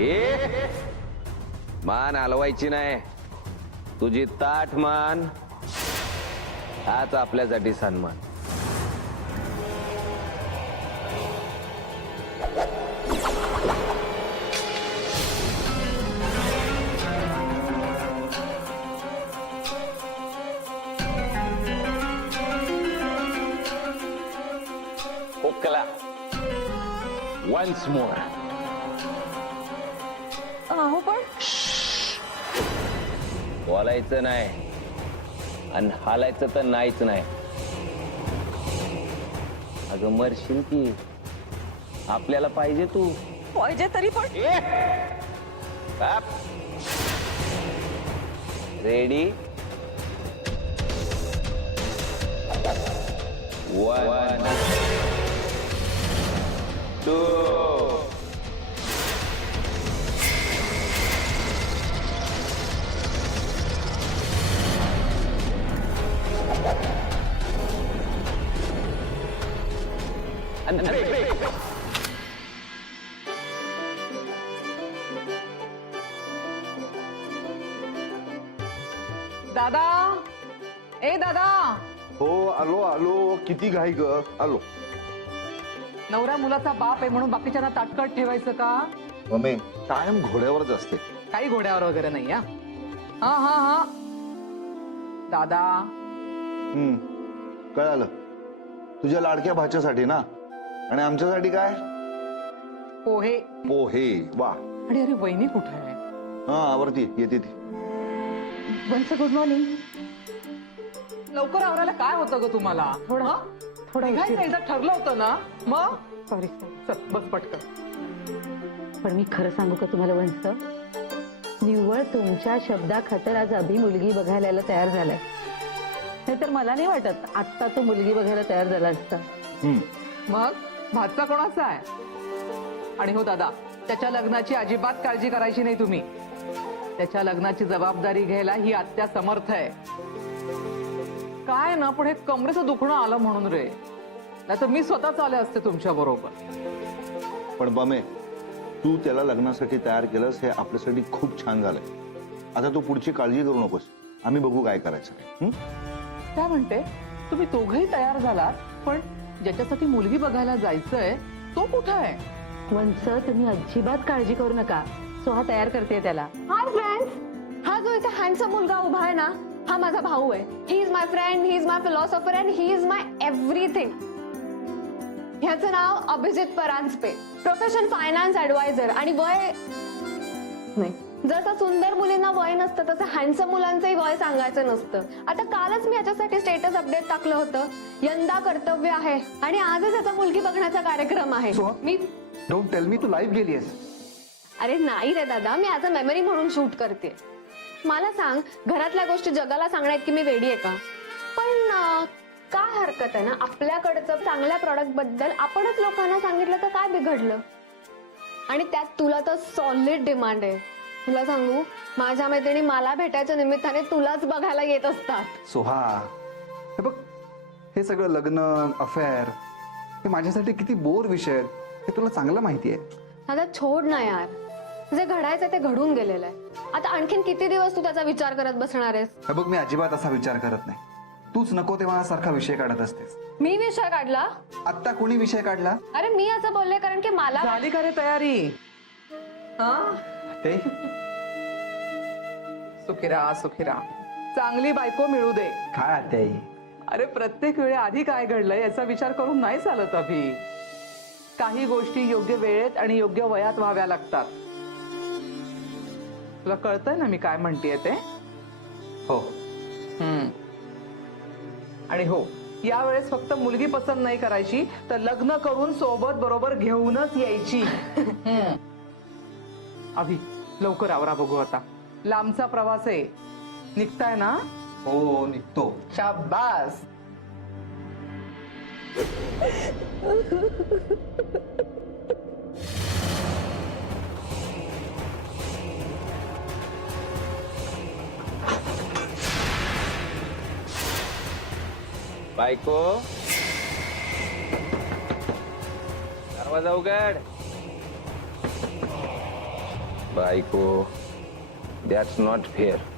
ए मान हलवायची नाही, तुझी ताठ मान हाच आपल्यासाठी सन्मान. हुक्कला वन्स मोर. हो पण बोलायचं नाही आणि हालायचं तर नाहीच नाही. अगं मरशील की, आपल्याला पाहिजे तू. पाहिजे तरी पण ready. One two and break. दादा, ए दादा, हो आलो आलो. किती घाई ग, आलो. नवरा मुलाचा बाप आहे म्हणून बाकीच्यांना ताटकट ठेवायचं का? मम्मी कायम घोड्यावरच असते. काही घोड्यावर वगैरे नाही. हा हा हा हा दादा, कळालं. तुझ्या लाडक्या भाच्यासाठी ना, आणि आमच्यासाठी काय? पोहे. पोहे. वा. अरे अरे वहिनी कुठे आहे? हा आवरती, येते ती. वंस, गुड मॉर्निंग. लवकर आवरायला काय होतं ग तुम्हाला? थोडं एकदा ठरलं होतं ना. मग सॉरी चल बस पटकन. पण मी खरं सांगू का तुम्हाला वंश, निव्वळ तुमच्या शब्दाखातर आज अभि मुलगी बघायला यायला तयार झालाय. नाहीतर मला नाही वाटत आत्ता तो मुलगी बघायला तयार झाला असता. मग भातचा कोणाचा आहे? आणि हो दादा, त्याच्या लग्नाची अजिबात काळजी करायची नाही तुम्ही. त्याच्या लग्नाची जबाबदारी घ्यायला ही आत्या समर्थ आहे. काय ना, पण हे कमरेचं दुखणं आलं म्हणून रे, नाहीतर मी स्वतःच आले असते तुमच्या बरोबर. पण बमे, तू त्याला लग्नासाठी तयार केलंस हे आपल्यासाठी खूप छान झालंय. आता तू पुढची काळजी करू नकोस, आम्ही बघू काय करायचं. काय म्हणते? तुम्ही दोघंही तयार झालात, पण ज्याच्यासाठी मुलगी बघायला जायचंय तो कुठे आहे? वंश, तुम्ही अजिबात काळजी करू नका. सोहा तयार करते त्याला. हाय फ्रेंड्स, हा जो इथे हँडसम मुलगा उभा आहे ना, हा माझा भाऊ आहे. He is my friend, he is my philosopher and he is my everything. ह्याचं नाव Abhijit Paranjape, profession finance adviser. आणि वय नाही, जसं सुंदर मुलींना वय नसतं तसं हँडसम मुलांचंही वय सांगायचं नसतं. आता कालच मी याच्यासाठी स्टेटस अपडेट टाकलं होतं, यंदा कर्तव्य आहे, आणि आजच याचा मुलगी बघण्याचा कार्यक्रम आहे. मी डोंट टेल मी, तू लाईव्ह गेलीयस? अरे नाही रे दादा, मी ॲज अ मेमरी म्हणून शूट करते. मला सांग, घरातल्या गोष्टी जगाला सांगण्यात की मी वेडी आहे का? पण काय हरकत आहे ना, आपल्याकडचं चांगल्या प्रॉडक्ट बद्दल आपणच लोकांना सांगितलं तर काय बिघडलं? आणि त्यात तुला तर सॉलिड डिमांड आहे. तुला सांगू, माझ्या मैत्रिणी मला भेटायच्या निमित्ताने तुलाच बघायला येत असतात. सोहा, हे बघ, हे सगळं लग्न, अफेअर, हे माझ्यासाठी किती बोर विषय आहेत हे तुला चांगलं माहिती आहे. आता छोड ना यार, जे घडायचं ते घडून गेलेलं आहे. आता आणखीन किती दिवस तू त्याचा विचार करत बसणार आहेस? हे बघ, मी अजिबात असा विचार करत नाही. तूच नको तेव्हा सारखा विषय काढत असतेस. मी विषय काढला? आत्ता कोणी विषय काढला? अरे मी असं बोलले कारण की मला झाली का रे तयारी? हा, ते सुखीरा सुखीरा, चांगली बायको मिळू दे. काय आत्याई? अरे प्रत्येक वेळी आधी काय घडलंय याचा विचार करून नाही चालत अभि. काही गोष्टी योग्य वेळेत आणि योग्य वयात व्हाव्या लागतात. तुला कळतंय ना मी काय म्हणतेय ते? हो. आणि हो, यावेळेस फक्त मुलगी पसंत नाही करायची, तर लग्न करून सोबत बरोबर घेऊनच यायची. अभि लवकर आवरा, बघू आता. लांबचा प्रवास आहे, निघताय ना? हो, निघतो. शाबास. बायको, दरवाजा उघड. बायको, दॅट्स नॉट फेअर.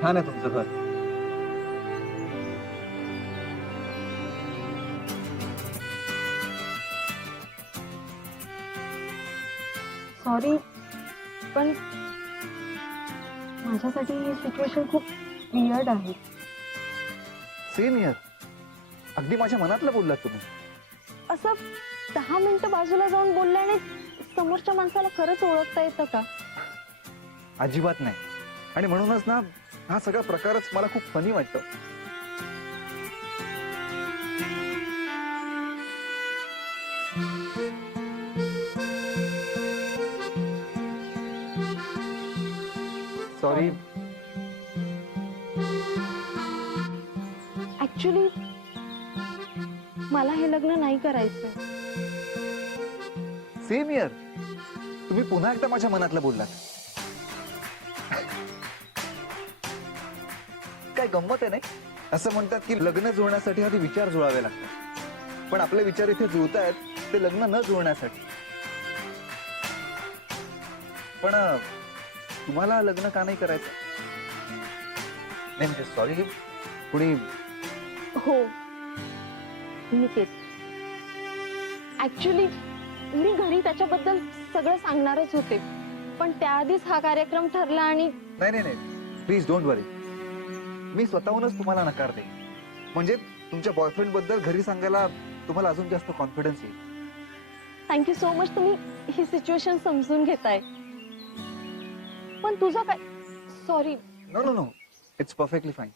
छान आहे तुमचं घर. सॉरी, पण माझ्यासाठी ही सिच्युएशन खूप वियर्ड आहे. Same year. अगदी माझ्या मनातलं बोललात तुम्ही. असं 10 मिनिटं बाजूला जाऊन बोलल्याने समोरच्या माणसाला खरंच ओळखता येतं का? अजिबात नाही. आणि म्हणूनच ना हा सगळा प्रकारच मला खूप फनी वाटतो. सॉरी. ऍक्च्युली मला हे लग्न नाही करायचं. Same year. तुम्ही पुन्हा एकदा माझ्या मनातलं बोललात. काय गंमत आहे नाही. असं म्हणतात की लग्न जुळण्यासाठी आधी विचार जुळावे लागतात, पण आपले विचार इथे जुळतायत ते लग्न न जुळण्यासाठी. पण तुम्हाला लग्न का नाही करायचं? नाही म्हणजे सॉरी, कुणी हो, निकेत. ऍक्च्युली मी घरी त्याच्याबद्दल सगळं सांगणारच होते, पण त्याआधीच हा कार्यक्रम ठरला आणि नाही नाही नाही, प्लीज डोंट वरी. मी स्वतःहूनच तुम्हाला नकार देईन. म्हणजे तुमच्या बॉयफ्रेंड बद्दल घरी सांगायला तुम्हाला अजून जास्त कॉन्फिडन्स येईल. Thank you so much. तुम्ही ही सिच्युएशन समजून घेताय. पण तुझं काय? Sorry. No no no, it's perfectly fine.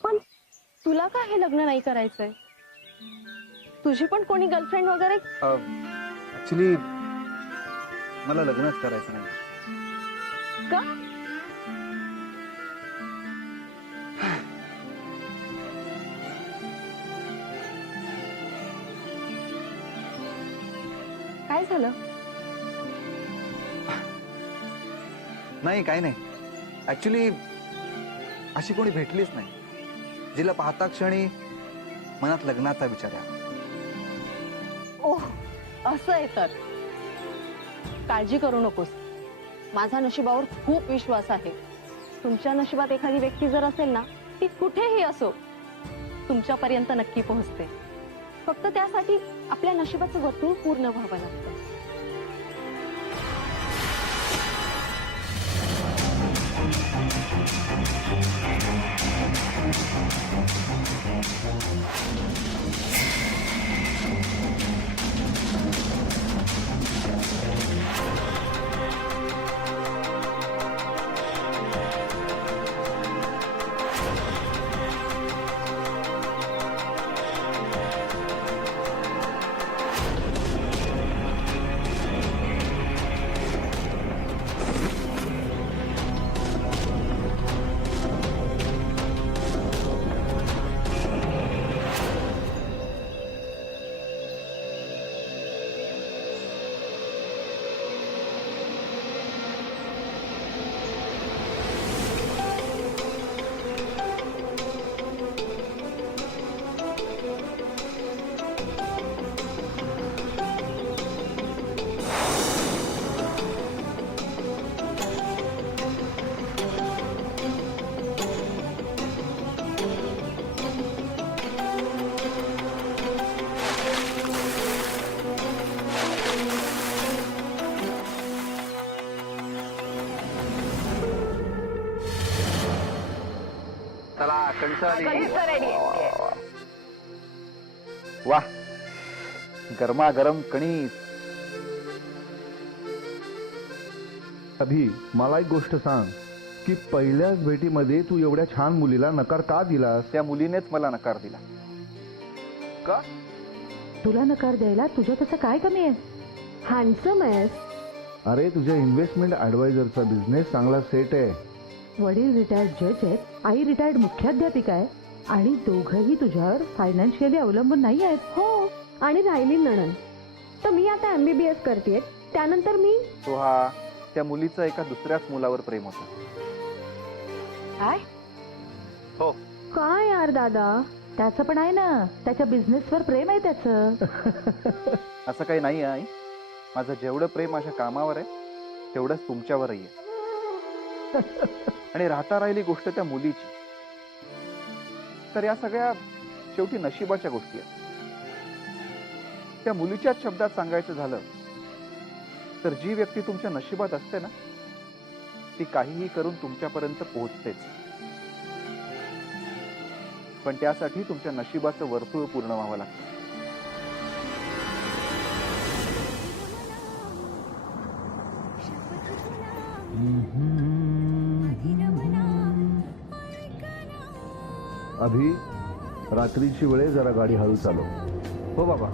पण तुला का हे लग्न नाही करायचंय? तुझी पण कोणी गर्लफ्रेंड वगैरे? ऍक्च्युली मला लग्नच करायचं नाही. का? काय झालं? नाही काही नाही. ऍक्च्युली अशी कोणी भेटलीच नाही जिला पाहता क्षणी मनात लग्नाचा विचार यावा. ओह, असं आहे तर काळजी करू नकोस. माझा नशिबावर खूप विश्वास आहे. तुमच्या नशिबात एखादी व्यक्ती जर असेल ना, ती कुठेही असो तुमच्यापर्यंत नक्की पोहोचते. फक्त त्यासाठी आपल्या नशिबाचं वर्तुळ पूर्ण व्हावं लागतं. चला कंसारी. वा, गरमागरम कणीस. अभि, मला एक गोष्ट सांग. की पहिल्याच भेटीमध्ये तू एवढ्या छान मुलीला नकार का दिलास? त्या मुलीनेच मला नकार दिला. का? तुला नकार द्यायला तुझ्या तसं काय कमी आहे? हँडसम आहेस. अरे तुझ्या इन्व्हेस्टमेंट ॲडवायझरचा बिझनेस चांगला सेट आहे. वडील रिटायर्ड जज आहेत, आई रिटायर्ड मुख्याध्यापिका आहे आणि दोघंही तुझ्यावर फायनान्शियली अवलंबून नाही आहेत. हो, आणि राहिली नणन. तर मी आता MBBS करते, त्यानंतर मी तो हा त्या मुलीचं एका दुसऱ्याच मुलावर प्रेम होतं. काय? हो. काय यार दादा, त्याचं पण आहे ना, त्याच्या बिझनेसवर प्रेम आहे त्याचं. असं काही नाही आहे आई. माझं जेवढं प्रेम माझ्या कामावर आहे तेवढंच तुमच्यावरही आहे. आणि राहता राहिली गोष्ट त्या मुलीची, तर या सगळ्या शेवटी नशिबाच्या गोष्टी आहेत. त्या मुलीच्याच शब्दात सांगायचं झालं तर जी व्यक्ती तुमच्या नशिबात असते ना, ती काहीही करून तुमच्यापर्यंत पोहोचतेच. पण त्यासाठी तुमच्या नशिबाचं वर्तुळ पूर्ण व्हावं लागतं. अभि, रात्रीची वेळे जरा गाडी हळू चालव. हो बाबा,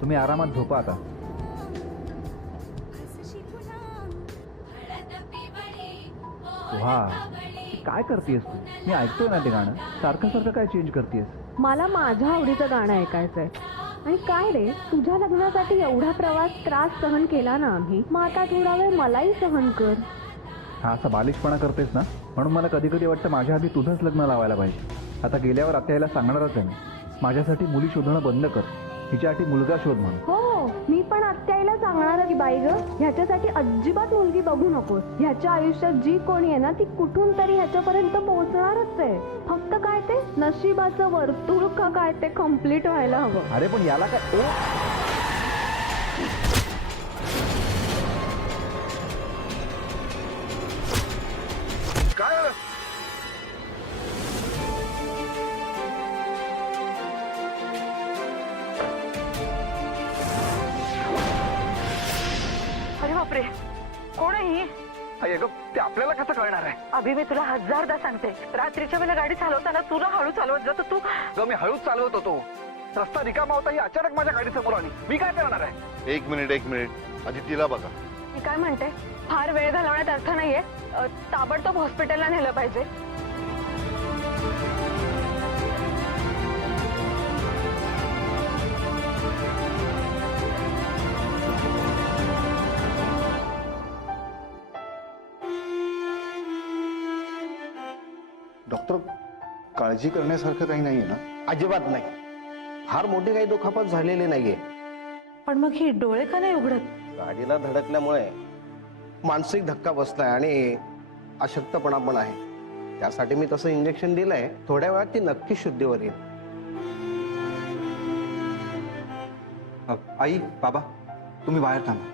तुम्ही आरामात झोपा आता. वा, काय करतेस तू? मी ऐकतोय ना ते गाणं. सारखं सारखं काय चेंज करतेस? मला माझ्या आवडीचं गाणं ऐकायचंय. आणि काय रे, तुझ्या लग्नासाठी एवढा त्रास सहन केला ना आम्ही, मग आता थोडा वेळ मलाही सहन कर. हा असा बालिशपणा करतेस ना, म्हणून मला कधी कधी वाटतं माझ्या आधी तुझंच लग्न लावायला पाहिजे. आता गेल्यावर आत्याला सांगणारच आहे मी, माझ्यासाठी मुली शोधणं बंद कर, हिच्यासाठी मुलगा शोध म्हणून. हो, मी पण आत्याईला सांगणार की बाई ग, ह्याच्यासाठी अजिबात मुलगी बघू नकोस. ह्याच्या आयुष्यात जी कोणी आहे ना, ती कुठून तरी ह्याच्यापर्यंत पोहोचणारच आहे. फक्त काय ते नशिबाचं वर्तुळ का काय ते कम्प्लीट व्हायला हवं. अरे पण याला काय? काय? अरे बापरे, कोण आहे ही? ते आपल्याला कसं कळणार आहे? अभि, मी तुला 1000दा सांगते, रात्रीच्या वेळेला गाडी चालवताना तुला हळू चालवत जातो तू. मी हळूच चालवत होतो, रस्ता रिकामा होता, ही अचानक माझ्या गाडी समोर आली. मी काय करणार आहे? एक मिनिट आधी तिला बघा. मी काय म्हणते, फार वेळ घालवण्यात अर्थ नाहीये. ताबडतोब हॉस्पिटलला नेलं पाहिजे. डॉक्टर, काळजी करण्यासारखं काही नाहीये ना? अजिबात नाही. फार मोठी काही दुखापत झालेली नाहीये. पण मग ही डोळे का नाही उघडत? गाडीला धडकल्यामुळे मानसिक धक्का बसलाय आणि अशक्तपणा पण आहे. त्यासाठी मी तसं इंजेक्शन दिलंय. थोड्या वेळात ती नक्की शुद्धीवर येईल. आई, बाबा, तुम्ही बाहेर थांबा.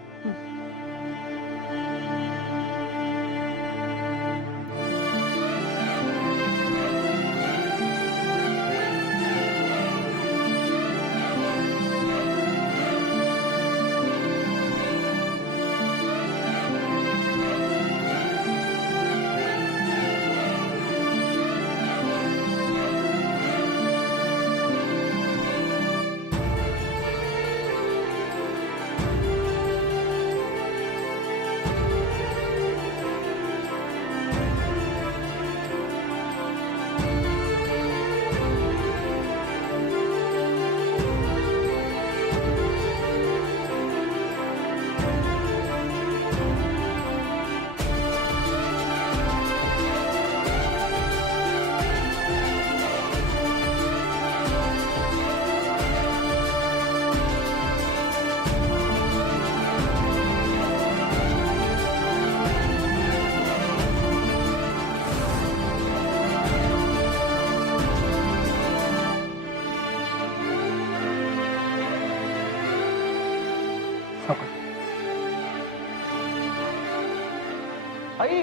आई,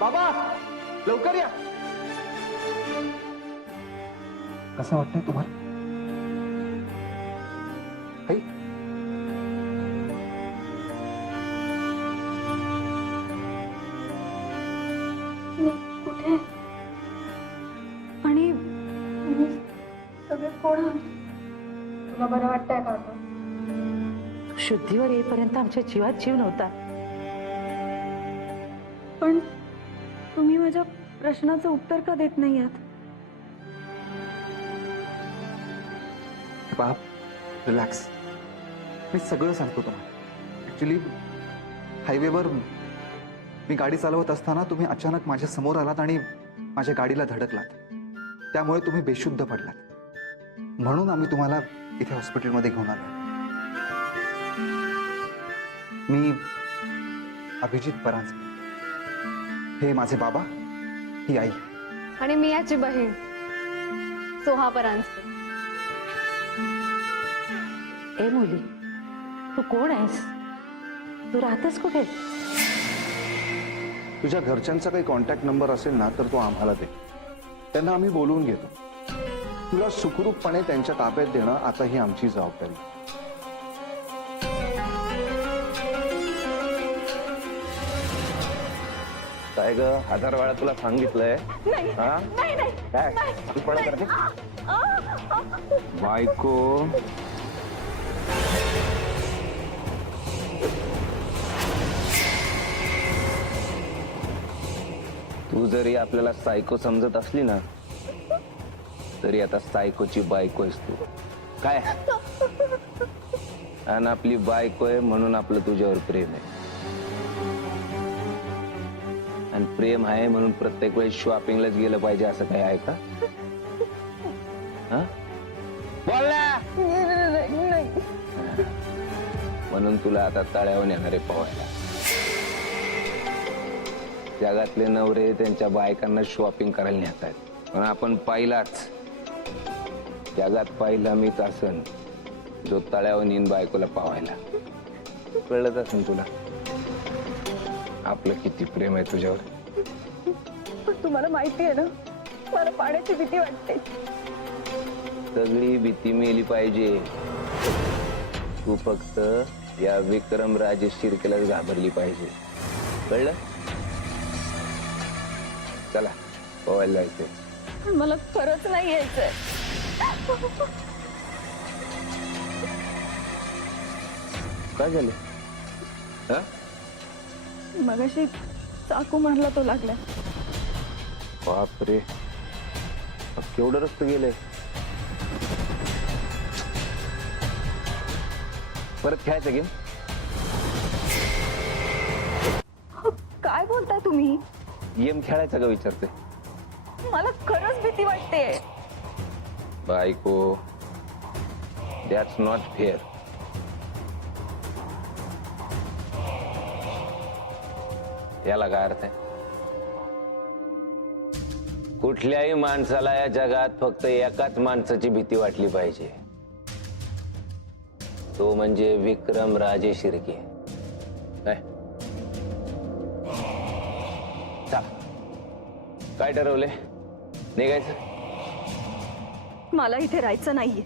बाबा, लवकर या. कसं वाटतंय तुम्हाला? आई, तुला बरं वाटतंय का आता? शुद्धीवर येईपर्यंत आमच्या जीवात जीव नव्हता. पण तुम्ही माझ्या प्रश्नाचं उत्तर का देत नाही आहात? बाप रिलॅक्स, मी सगळं सांगतो तुम्हाला. ॲक्च्युली हायवेवर मी गाडी चालवत असताना तुम्ही अचानक माझ्या समोर आलात आणि माझ्या गाडीला धडकलात. त्यामुळे तुम्ही बेशुद्ध पडलात. म्हणून आम्ही तुम्हाला इथे हॉस्पिटलमध्ये घेऊन आलो. मी अभिजित परांजपे, हे माझे बाबा, ही आई. आणि मी याची बहीण सोहा परांजपे. ए मुली, तू कोण आहेस? तू राहतेस कुठे? तुझ्या घरच्यांचा काही कॉन्टॅक्ट नंबर असेल ना तर तो आम्हाला दे. त्यांना आम्ही बोलवून घेतो. तुला सुखरूपपणे त्यांच्या ताब्यात देणं आता ही आमची जबाबदारी. काय ग हजार वेळा तुला सांगितलंय? हा? काय? पळा करते? बायको तू जरी आपल्याला सायको समजत असली ना तरी आता सायकोची बायको आहेस तू. काय? आणि आपली बायको आहे म्हणून आपलं तुझ्यावर प्रेम आहे. आणि प्रेम आहे म्हणून प्रत्येक वेळेस शॉपिंगलाच गेलं पाहिजे असं काही आहे का? हा? बोल ना. म्हणून तुला आता तळ्यावर येणारे पोहायला. जगातले नवरे त्यांच्या बायकांना शॉपिंग करायला नेतात. पण आपण पाहिलाच, जगात पाहिला मीच असन जो तळ्यावर नेईन बायकोला पावायला. कळलंच असन तुला आपलं किती प्रेम आहे तुझ्यावर. पण तुम्हाला माहिती आहे ना, मला पाण्याची भीती वाटते. सगळी भीती मेली पाहिजे. तू फक्त या विक्रम राजे शिर्केला घाबरली पाहिजे. कळलं? चला पोहायला जायचंय. पण मला खरंच नाही यायचंय. काय झालं? हा? मगाशी चाकू मारला तो लागला. बापरे, केवढं रक्त गेलंय. परत खेळायचं गेम? काय बोलताय तुम्ही? गेम खेळायचा का विचारते? मला खरंच भीती वाटते. बायको, दॅट्स नॉट फेअर. याला काय अर्थ आहे? कुठल्याही माणसाला या जगात फक्त एकाच माणसाची भीती वाटली पाहिजे, तो म्हणजे विक्रम राजे शिर्के. काय? काय ठरवले? निघायचं? मला इथे राहायचं नाहीये.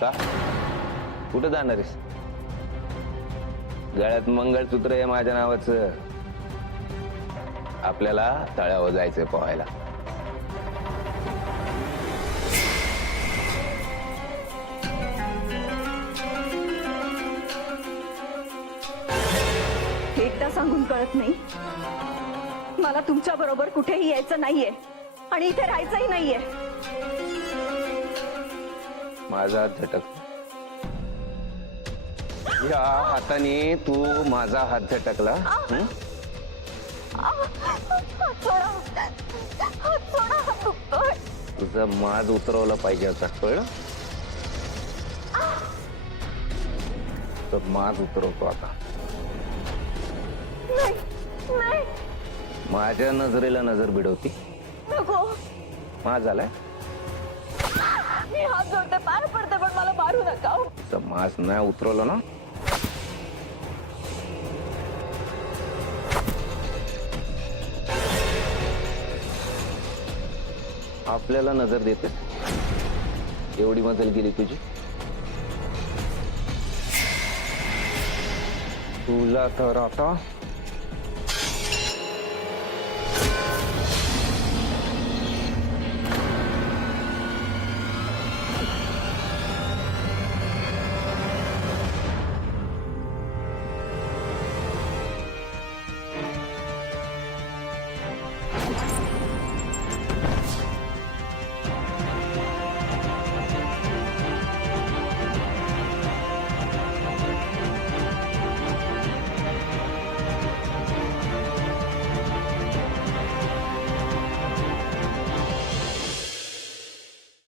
का? कुठं जाणार आहेस? गळ्यात मंगळसूत्र आहे माझ्या नावाचं. आपल्याला तळ्यावर जायचंय पोहायला. एकदा सांगून कळत नाही. मला तुमच्या बरोबर कुठेही यायचं नाहीये आणि इथे राहायचंही नाहीये. माझा हात झटक. या हाताने तू माझा हात झटकला. तुझा माज उतरवला पाहिजे होता. कळलं? तर माज उतरवतो आता. माझ्या नजरेला नजर भिडवती. नको. माज आलाय. मी हात जोडते, पार पडते, पण मला मारू नका. तर माज नाही उतरवला ना, आपल्याला नजर देते. एवढी मजल गेली तुझी. तुला तर आता